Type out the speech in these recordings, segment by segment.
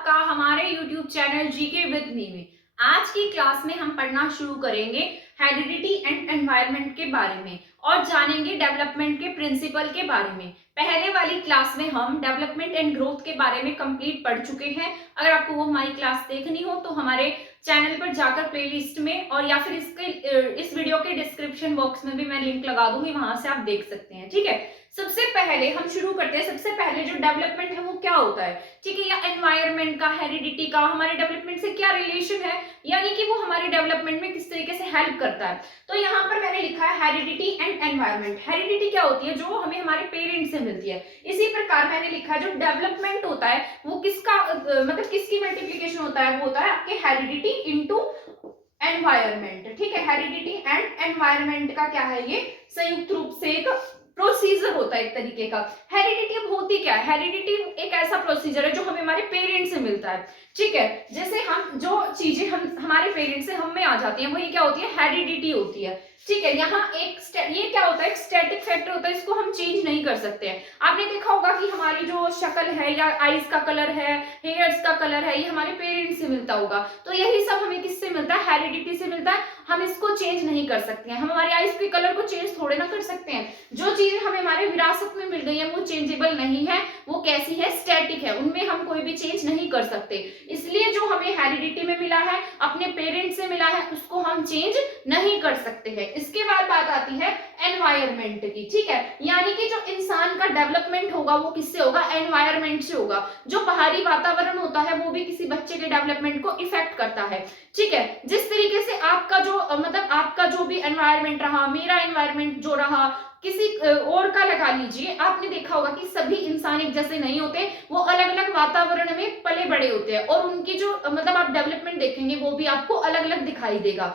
आपका हमारे YouTube channel GK with me में। आज की क्लास में हम पढ़ना शुरू करेंगे हेरिडिटी एंड एनवायरनमेंट के बारे में और जानेंगे डेवलपमेंट के प्रिंसिपल के बारे में। पहले वाली क्लास में हम डेवलपमेंट एंड ग्रोथ के बारे में कंप्लीट पढ़ चुके हैं। अगर आपको वो हमारी क्लास देखनी हो तो हमारे चैनल पर जाकर प्लेलिस्ट में और या फिर इस वीडियो के डिस्क्रिप्शन बॉक्स में भी मैं लिंक लगा दूंगी, वहां से आप देख सकते हैं। ठीक है, सबसे पहले हम शुरू करते हैं। सबसे पहले जो डेवलपमेंट है वो क्या होता है, ठीक है, या एनवायरनमेंट का, हेरिडिटी का हमारे डेवलपमेंट से क्या रिलेशन है, यानी कि वो हमारे डेवलपमेंट में किस तरीके से हेल्प करता है। तो यहाँ पर मैंने लिखा है हेरिडिटी एंड एनवायरनमेंट। हेरिडिटी क्या होती है, जो हमें हमारे पेरेंट्स से मिलती है। इसी प्रकार मैंने लिखा है जो डेवलपमेंट होता है वो किसका मतलब किसकी मल्टीप्लीकेशन होता है, वो होता है आपके हेरिडिटी इनटू एनवायरनमेंट। ठीक है, हेरिडिटी एंड एनवायरनमेंट का क्या है, ये संयुक्त रूप से एक प्रोसीजर होता है एक तरीके का। हेरिडिटी अब होती क्या है, हेरिडिटी एक ऐसा प्रोसीजर है जो हमें हमारे पेरेंट्स से मिलता है। ठीक है, जैसे हम जो चीजें हम हमारे पेरेंट्स से हम में आ जाती हैं वही क्या होती है, हेरिडिटी होती है। ठीक है, यहाँ ये क्या होता है, एक स्टैटिक फैक्टर होता है, इसको हम चेंज नहीं कर सकते हैं। आपने देखा होगा कि हमारी जो शक्ल है या आईज का कलर है, हेयर्स का कलर है, ये हमारे पेरेंट्स से मिलता होगा। तो यही सब हमें किससे मिलता है, हेरिडिटी से मिलता है। हम इसको चेंज नहीं कर सकते हैं, हम हमारे आईज के कलर को चेंज थोड़े ना कर सकते हैं। जो चीजें हमें हमारे विरासत में मिल गई है वो चेंजेबल नहीं है, वो कैसी है, स्टैटिक है, उनमें हम कोई भी चेंज नहीं कर सकते। इसलिए जो हमें हेरिडिटी में मिला है, अपने पेरेंट्स से मिला है, उसको हम चेंज नहीं कर सकते हैं। इसके बाद बात आती है एनवायरनमेंट की। ठीक है, यानी कि जो इंसान का डेवलपमेंट होगा वो किससे होगा, एनवायरनमेंट से होगा। जो बाहरी वातावरण होता है वो भी किसी बच्चे के डेवलपमेंट को इफेक्ट करता है। ठीक है, जिस तरीके से आपका जो आपका जो भी एनवायरनमेंट रहा, मेरा एनवायरनमेंट जो रहा, किसी और का लगा लीजिए, आपने देखा होगा कि सभी इंसान एक जैसे नहीं होते, वो अलग अलग वातावरण में पले बड़े होते हैं और उनकी जो आप डेवलपमेंट देखेंगे वो भी आपको अलग अलग दिखाई देगा।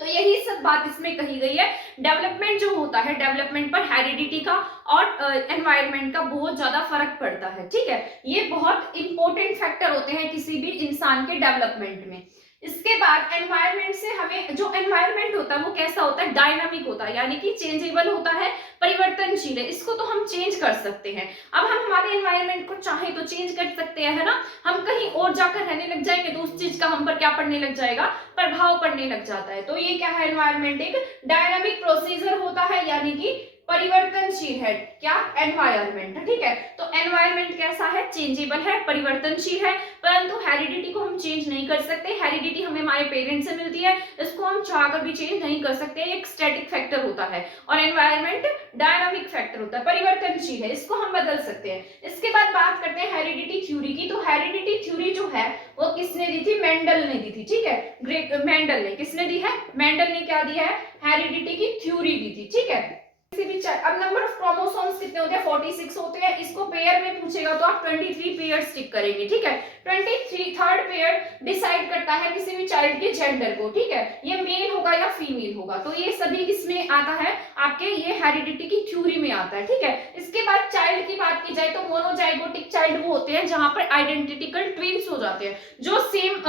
तो यही सब बात इसमें कही गई है। डेवलपमेंट जो होता है, डेवलपमेंट पर हेरिडिटी का और एनवायरनमेंट का बहुत ज्यादा फर्क पड़ता है। ठीक है, ये बहुत इंपॉर्टेंट फैक्टर होते हैं किसी भी इंसान के डेवलपमेंट में। इसके बाद एनवायरनमेंट से हमें जो एनवायरनमेंट होता है वो कैसा होता है, डायनामिक होता है, यानी कि चेंजेबल होता है, परिवर्तनशील है। इसको तो हम चेंज कर सकते हैं। अब हम हमारे एनवायरनमेंट को चाहे तो चेंज कर सकते हैं, है ना। हम कहीं और जाकर रहने लग जाएंगे तो उस चीज का हम पर क्या पड़ने लग जाएगा, प्रभाव पड़ने लग जाता है। तो ये क्या है, एनवायरनमेंट एक डायनामिक प्रोसीजर होता है, यानी कि परिवर्तनशील है, क्या, एनवायरनमेंट। ठीक है, तो एनवायरनमेंट कैसा है, चेंजेबल है, परिवर्तनशील है, परंतु हेरिडिटी को हम चेंज नहीं कर सकते। हेरिडिटी हमें हमारे पेरेंट्स से मिलती है, इसको हम चाहकर भी चेंज नहीं कर सकते। एक स्टैटिक फैक्टर होता है और एनवायरनमेंट डायनामिक फैक्टर होता है, परिवर्तनशील है, इसको हम बदल सकते हैं। इसके बाद बात करते हैं हेरिडिटी थ्योरी की। तो हेरिडिटी थ्योरी जो है वो किसने दी थी, मेंडल ने दी थी। ठीक है, मेंडल ने, किसने दी है, मेंडल ने क्या दिया है, हेरिडिटी की थ्योरी दी थी। ठीक है, अब नंबर ऑफ क्रोमोसोम्स कितने होते हैं, 46 होते हैं। इसको पेयर में पूछेगा तो आप 23 पेयर्स टिक करेंगे। ठीक है, 23rd पेयर डिसाइड करता है किसी भी चाइल्ड के जेंडर को। ठीक है, ये मेल होगा या फीमेल होगा। तो ये सभी किसमें आता है, आपके ये हेरिडिटी की थ्योरी में आता है। ठीक है, इसके बाद चाइल्ड की बात की जाए तो मोनोजाइगोटिक चाइल्ड वो होते हैं जहां पर आइडेंटिकल ट्विंस हो जाते हैं, जो सेम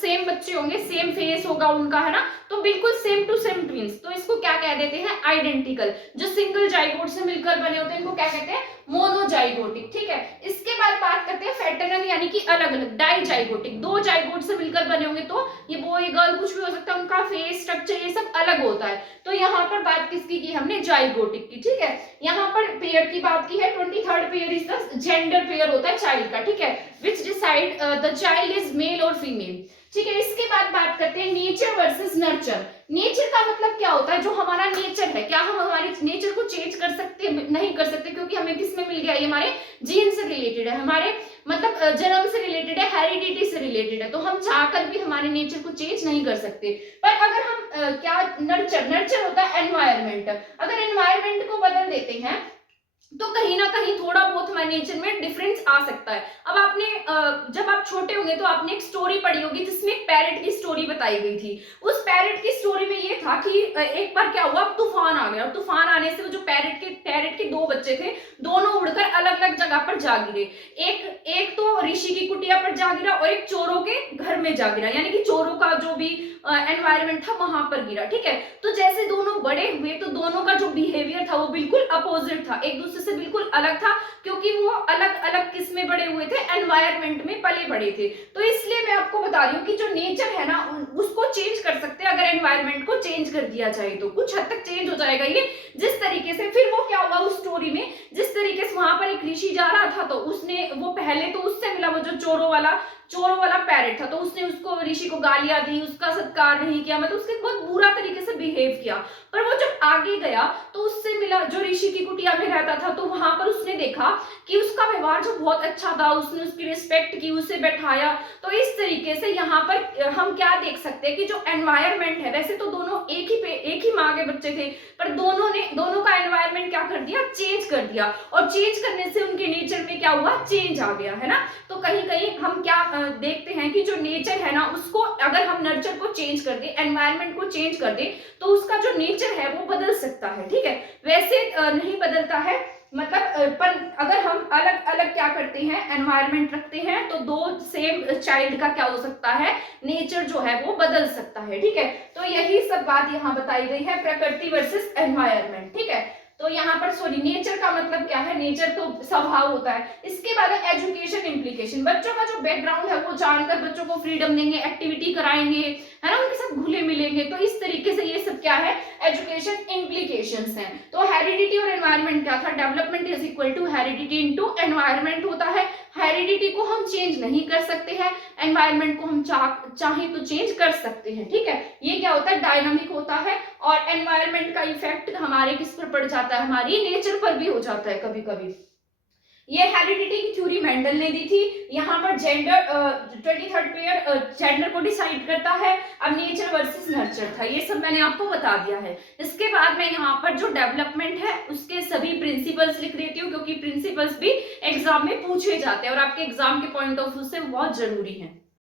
सेम बच्चे होंगे, सेम फेस होगा उनका, है ना, तो बिल्कुल सेम टू सेम ट्विंस। तो इसको क्या कह देते हैं, आइडेंटिकल। जो सिंगल जाइगोट से मिलकर बने होते हैं इनको क्या कहते हैं, मोनोजाइगोटिक। ठीक है, इसके बाद बात करते हैं फ्रेटर्नल, यानी कि अलग अलग, डाइजाइगोटिक। दो जाइगोट से मिलकर बने होंगे तो ये बॉय गर्ल कुछ भी हो सकता है, उनका फेस स्ट्रक्चर ये सब अलग होता है। तो यहाँ पर बात किसकी की हमने, जाइगोटिक की। ठीक है, यहाँ पर पेयर की बात की है। 23rd pair is the gender pair होता है चाइल्ड का। ठीक है, which decide the child is male और फीमेल। ठीक है, इसके बाद बात करते हैं नेचर वर्सेस नर्चर। नेचर का मतलब क्या होता है, जो हमारा नेचर है, क्या हम हमारे नेचर को चेंज कर सकते, नहीं कर सकते, क्योंकि हमें किसमें मिल गया, ये हमारे जीन से रिलेटेड है, हमारे जन्म से रिलेटेड है, हेरिडिटी से रिलेटेड है। तो हम चाहकर भी हमारे नेचर को चेंज नहीं कर सकते। पर अगर हम क्या, नर्चर होता है एनवायरनमेंट। अगर एनवायरनमेंट को बदल देते हैं तो कहीं ना कहीं थोड़ा बहुत हमारे नेचर में डिफरेंस आ सकता है। अब आपने जब आप छोटे होंगे तो आपने एक स्टोरी पढ़ी होगी जिसमें एक पैरेट की स्टोरी बताई गई थी। उस पैरेट की स्टोरी में ये था कि एक बार क्या हुआ, तूफान आ गया और तूफान आने से वो जो पैरेट के दो बच्चे थे, दोनों उड़कर अलग अलग जगह पर जा गिरे। एक तो ऋषि की कुटिया पर जा गिरा और एक चोरों के घर में जा गिरा, यानी कि चोरों का जो भी एनवायरनमेंट था वहां पर गिरा। ठीक है, तो जैसे दोनों बड़े हुए तो दोनों का जो बिहेवियर था वो बिल्कुल अपोजिट था, एक दूसरे से बिल्कुल अलग था, क्योंकि वो अलग अलग किस में बड़े हुए थे, एनवायरनमेंट में में पले बड़े थे। तो इसलिए मैं आपको बता रही हूँ कि जो नेचर है ना उसको चेंज कर सकते हैं, अगर एनवायरनमेंट को चेंज कर दिया जाए तो कुछ हद तक चेंज हो जाएगा ये। जिस तरीके से फिर वो क्या हुआ उस स्टोरी में, जिस तरीके से वहां पर एक ऋषि जा रहा था तो उसने वो पहले तो उससे मिला, वो जो चोरों वाला पैरेट था, तो उसने उसको ऋषि को गालियां दी, उसका सत्कार नहीं किया, मतलब उसके बहुत बुरा तरीके से बिहेव किया। पर वो जब आगे गया तो उससे मिला जो ऋषि की कुटिया में रहता था, तो वहां पर उसने देखा कि उसका व्यवहार जो बहुत अच्छा था, उसने उसकी रिस्पेक्ट की, उसे बैठाया। तो इस तरीके से यहाँ पर हम क्या देख सकते हैं कि जो एनवायरनमेंट है, वैसे तो दोनों एक ही माँ के बच्चे थे, पर दोनों का एनवायरनमेंट क्या कर दिया, चेंज कर दिया, और चेंज करने से उनके नेचर में क्या हुआ, चेंज आ गया, है ना। तो कहीं कहीं हम क्या देखते हैं कि जो नेचर है ना उसको अगर हम नर्चर को चेंज कर दे, एनवायरनमेंट को चेंज कर दे, तो उसका जो नेचर है वो बदल सकता है, ठीक है। वैसे नहीं बदलता है, मतलब पर अगर हम अलग अलग क्या करते हैं, एनवायरनमेंट रखते हैं, तो दो सेम चाइल्ड का क्या हो सकता है, नेचर जो है वो बदल सकता है, ठीक है। तो यही सब बात यहाँ बताई गई है, प्रकृति वर्सेस एनवायरनमेंट, ठीक है। तो यहाँ पर सॉरी, नेचर का मतलब क्या है, नेचर तो स्वभाव होता है। इसके बाद एजुकेशन इम्प्लीकेशन, बच्चों का जो बैकग्राउंड है वो जानकर बच्चों को फ्रीडम देंगे, एक्टिविटी कराएंगे, है ना, उनके साथ घुले मिलेंगे, तो इस तरीके से ये सब क्या है, एजुकेशन इम्प्लीकेशंस हैं। तो हेरिडिटी और एनवायरनमेंट क्या था, development is equal to heredity into environment होता है। हेरिडिटी को हम चेंज नहीं कर सकते हैं, एनवायरनमेंट को हम चाहें तो चेंज कर सकते हैं, ठीक है। ये क्या होता है, डायनामिक होता है, और एनवायरनमेंट का इफेक्ट हमारे किस पर पड़ जाता है, हमारी नेचर पर भी हो जाता है कभी कभी। ये हेरिडिटी की थ्योरी मेंडल ने दी थी। यहाँ पर जेंडर 23rd पेयर जेंडर को डिसाइड करता है। अब नेचर वर्सेस नर्चर था, ये सब मैंने आपको बता दिया है। इसके बाद मैं यहाँ पर जो डेवलपमेंट है उसके सभी प्रिंसिपल्स लिख देती हूँ, क्योंकि प्रिंसिपल्स भी एग्जाम में पूछे जाते हैं और आपके एग्जाम के पॉइंट ऑफ व्यू से बहुत जरूरी है।